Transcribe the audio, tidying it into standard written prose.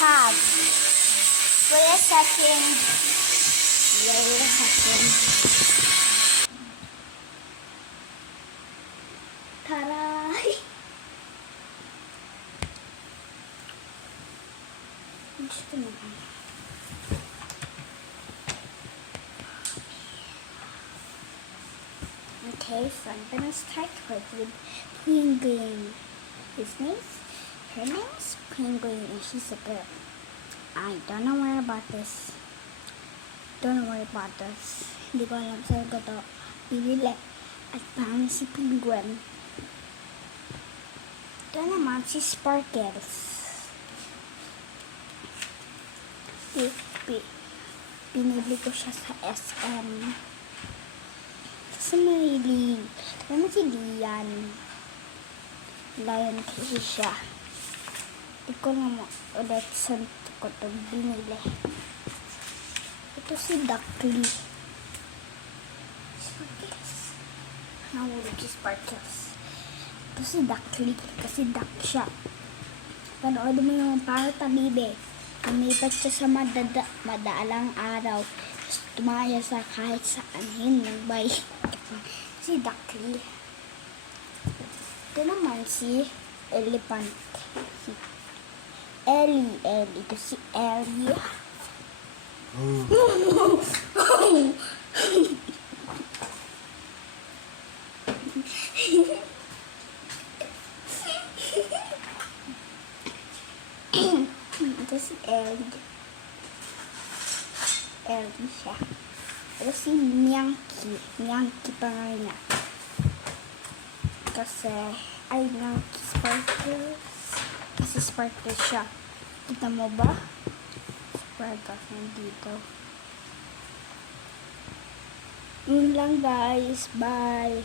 have. Wait a second. Wait a second. Taray! Gusto naman. Okay, so I'm gonna start with Penguin. Her name's Penguin, and she's a girl. I don't know where about this. Hindi ko alam saan ko to pinili. At parang si Penguin. Ito naman si Sparkles. Pinili ko siya sa SM. Kasi mahilig. Alam mo si Lion kasi siya. Hindi ko naman ulit saan ko ito binili. Ito si Duckly. Sparkles. Nahulog si Sparkles. Ito si Duckly kasi duck siya. Panood mo yung Parrot Bibi. Lumipat siya sa madaalang araw. Tumaya sa kahit saan nagbay. Si Duckly. Ito naman si Elephant. Si Ellie. Ito si Ellie. Ito si Ellie. Ellie siya. Ito si Mianky. Mianky pa nga niya. Kasi, Mianky Sparkles. Kasi Sparkles siya. Kita mo ba? Sparkles nandito. Yun lang guys. Bye.